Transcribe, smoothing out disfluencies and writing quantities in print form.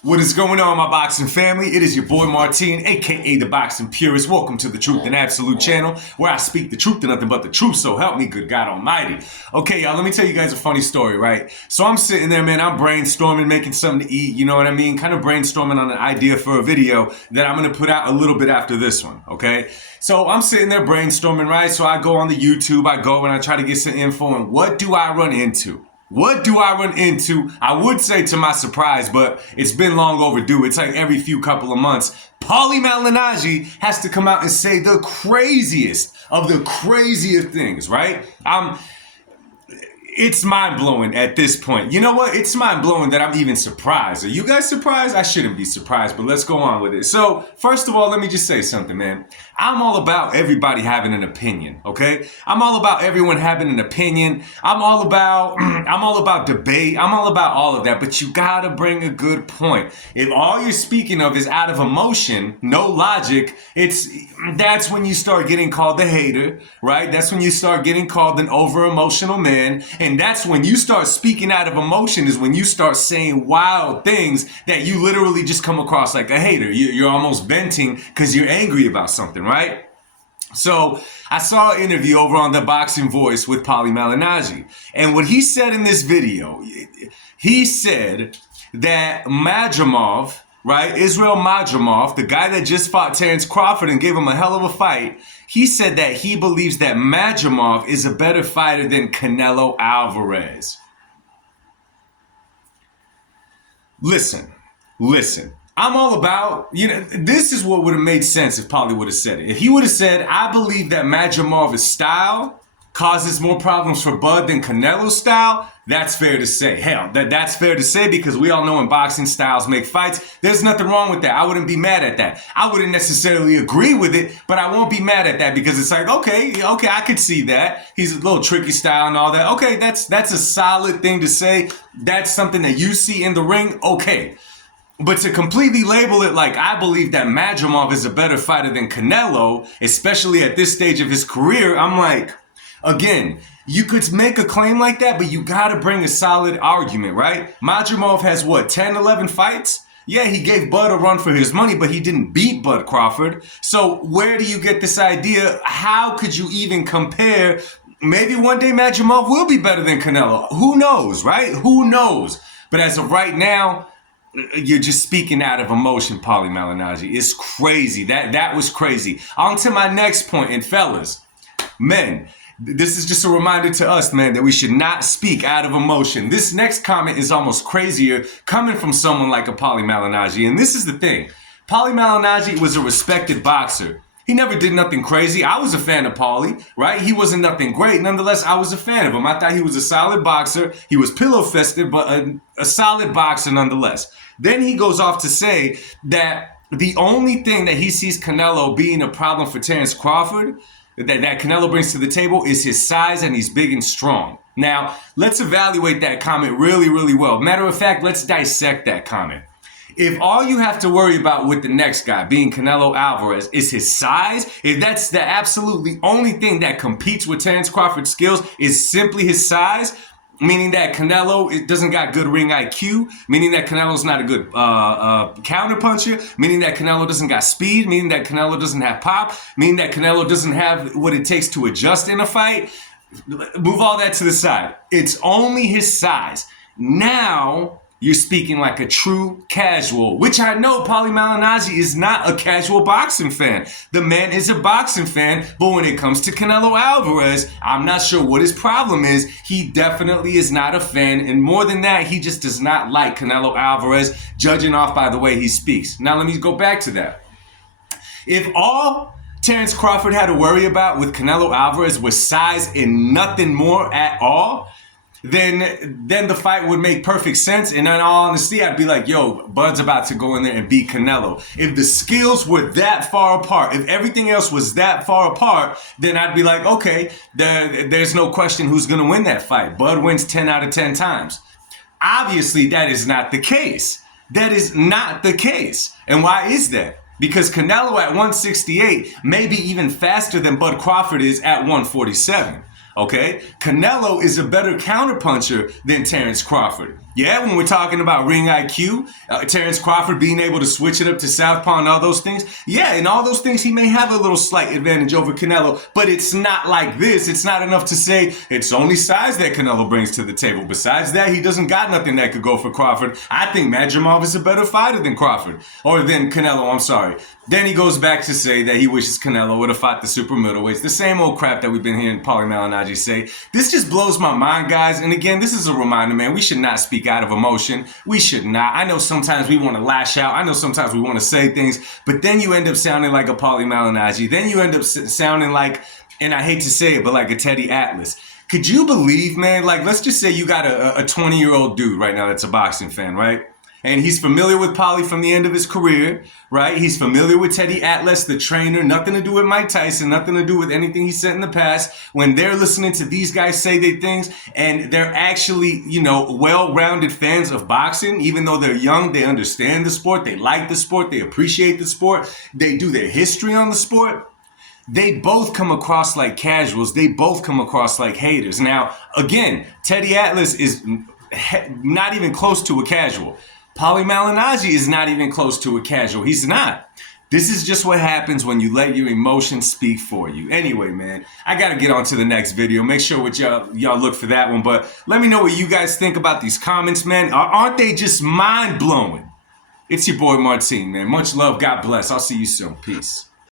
What is going on, my boxing family? It is your boy Martine, aka the Boxing Purist. Welcome to the Truth and Absolute channel, where I speak the truth and nothing but the truth, so help me good God Almighty. Okay, y'all, let me tell you guys a funny story, right? So I'm sitting there, man, I'm brainstorming, making something to eat, you know what I mean? Kind of brainstorming on an idea for a video that I'm gonna put out a little bit after this one, okay? So I'm sitting there brainstorming, right? So I go on the YouTube, I go and I try to get some info, and what do I run into? What do I run into? I would say to my surprise, but it's been long overdue. It's like every few couple of months. Paulie Malignaggi has to come out and say the craziest of the craziest things, right? It's mind-blowing at this point. You know what? It's mind-blowing that I'm even surprised. Are you guys surprised? I shouldn't be surprised, but let's go on with it. So, first of all, let me just say something, man. I'm all about everybody having an opinion, okay? I'm all about everyone having an opinion. I'm all about debate. I'm all about all of that, but you gotta bring a good point. If all you're speaking of is out of emotion, no logic, that's when you start getting called the hater, right? That's when you start getting called an over-emotional man. And that's when you start speaking out of emotion, is when you start saying wild things that you literally just come across like a hater. You're almost venting because you're angry about something, right? So I saw an interview over on the Boxing Voice with Paulie Malignaggi. And what he said in this video, he said that Maimov, right? Israel Maimov, the guy that just fought Terence Crawford and gave him a hell of a fight, he said that he believes that Maimov is a better fighter than Canelo Alvarez. Listen. I'm all about, this is what would have made sense if Paulie would have said it. If he would have said, I believe that Maimov's style causes more problems for Bud than Canelo's style, that's fair to say. Hell, that's fair to say, because we all know in boxing, styles make fights. There's nothing wrong with that. I wouldn't be mad at that. I wouldn't necessarily agree with it, but I won't be mad at that, because it's like, okay, I could see that. He's a little tricky style and all that. Okay, that's a solid thing to say. That's something that you see in the ring. Okay. But to completely label it like I believe that Maimov is a better fighter than Canelo, especially at this stage of his career, I'm like, again, you could make a claim like that, but you gotta bring a solid argument, right? Maimov has what, 10, 11 fights? Yeah, he gave Bud a run for his money, but he didn't beat Bud Crawford. So where do you get this idea? How could you even compare? Maybe one day Maimov will be better than Canelo. Who knows, right? Who knows? But as of right now, you're just speaking out of emotion, Paulie Malignaggi. It's crazy. That was crazy. On to my next point, and fellas, men, this is just a reminder to us, man, that we should not speak out of emotion. This next comment is almost crazier coming from someone like a Paulie Malignaggi. And this is the thing. Paulie Malignaggi was a respected boxer. He never did nothing crazy. I was a fan of Paulie, right? He wasn't nothing great. Nonetheless, I was a fan of him. I thought he was a solid boxer. He was pillow-fisted, but a solid boxer nonetheless. Then he goes off to say that the only thing that he sees Canelo being a problem for Terence Crawford, that Canelo brings to the table, is his size, and he's big and strong. Now, let's evaluate that comment really, really well. Matter of fact, let's dissect that comment. If all you have to worry about with the next guy, being Canelo Alvarez, is his size, if that's the absolutely only thing that competes with Terence Crawford's skills is simply his size, meaning that Canelo doesn't got good ring IQ, meaning that Canelo's not a good counter puncher, meaning that Canelo doesn't got speed, meaning that Canelo doesn't have pop, meaning that Canelo doesn't have what it takes to adjust in a fight, move all that to the side. It's only his size. Now you're speaking like a true casual, which I know Paulie Malignaggi is not a casual boxing fan. The man is a boxing fan, but when it comes to Canelo Alvarez, I'm not sure what his problem is. He definitely is not a fan, and more than that, he just does not like Canelo Alvarez, judging off by the way he speaks. Now let me go back to that. If all Terence Crawford had to worry about with Canelo Alvarez was size and nothing more at all, then the fight would make perfect sense. And in all honesty, I'd be like, yo, Bud's about to go in there and beat Canelo. If the skills were that far apart, if everything else was that far apart, then I'd be like, okay, there's no question who's going to win that fight. Bud wins 10 out of 10 times. Obviously, that is not the case. That is not the case. And why is that? Because Canelo at 168 may be even faster than Bud Crawford is at 147. Okay? Canelo is a better counterpuncher than Terence Crawford. Yeah, when we're talking about ring IQ, Terrence Crawford being able to switch it up to southpaw and all those things. Yeah, in all those things, he may have a little slight advantage over Canelo, but it's not like this. It's not enough to say it's only size that Canelo brings to the table. Besides that, he doesn't got nothing that could go for Crawford. I think Maimov is a better fighter than Crawford, or than Canelo, I'm sorry. Then he goes back to say that he wishes Canelo would have fought the super middleweights. The same old crap that we've been hearing Paulie Malignaggi say. This just blows my mind, guys. And again, this is a reminder, man. We should not speak out of emotion. We should not. I know sometimes we want to lash out. I know sometimes we want to say things. But then you end up sounding like a Paulie Malignaggi. Then you end up sounding like, and I hate to say it, but like a Teddy Atlas. Could you believe, man? Like, let's just say you got a 20-year-old dude right now that's a boxing fan, right? And he's familiar with Paulie from the end of his career, right? He's familiar with Teddy Atlas, the trainer. Nothing to do with Mike Tyson. Nothing to do with anything he said in the past. When they're listening to these guys say their things, and they're actually, well-rounded fans of boxing, even though they're young, they understand the sport, they like the sport, they appreciate the sport, they do their history on the sport. They both come across like casuals. They both come across like haters. Now, again, Teddy Atlas is not even close to a casual. Paulie Malignaggi is not even close to a casual. He's not. This is just what happens when you let your emotions speak for you. Anyway, man, I got to get on to the next video. Make sure y'all look for that one. But let me know what you guys think about these comments, man. Aren't they just mind-blowing? It's your boy Martin, man. Much love. God bless. I'll see you soon. Peace.